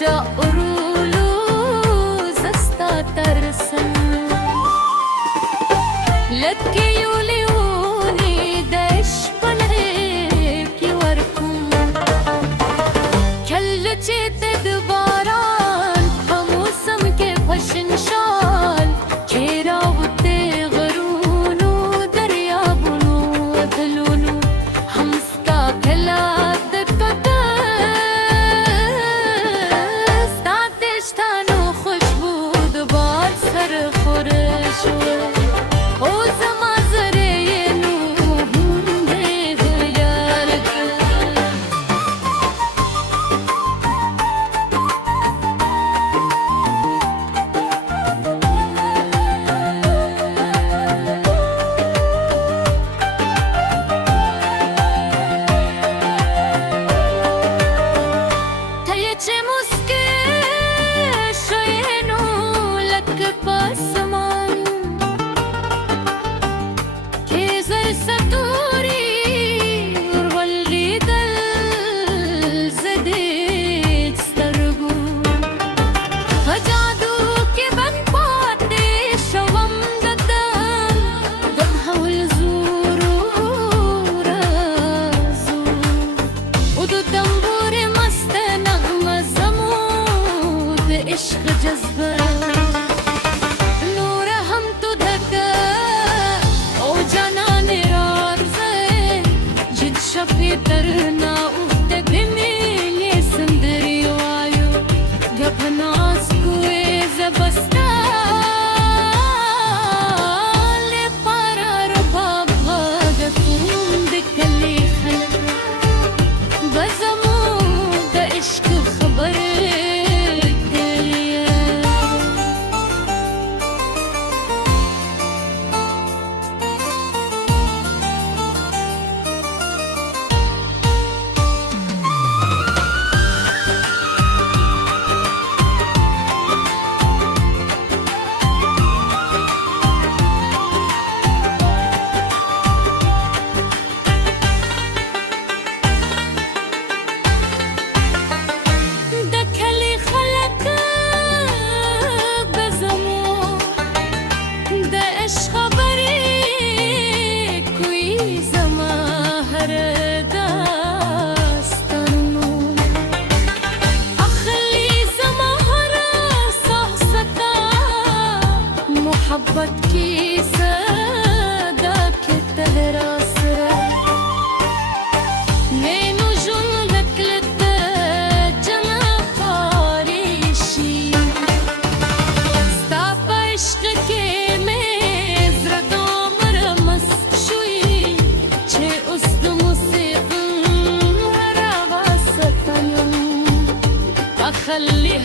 جاءرولو زستا ترسم لك يوليوني دش بلهك يوركم كلتي تدباران بموسم के भशन शाल खेरा होते गरूनु दरिया बुनु अदलुनु हमस्का खला عشق جذبه نور هم تو دھکا او جانان رارزه جد شفی ترنا افته بمیلی سندری وایو گپناس کوئے زبستا मोहब्बत की सदा के तहरा सरा नैनो जुमलक लता जना फारिशी स्तापा इश्क के मेज़रदों मरमस शुई छे उस्त मुसीक़ हरा वासतन अखल्ली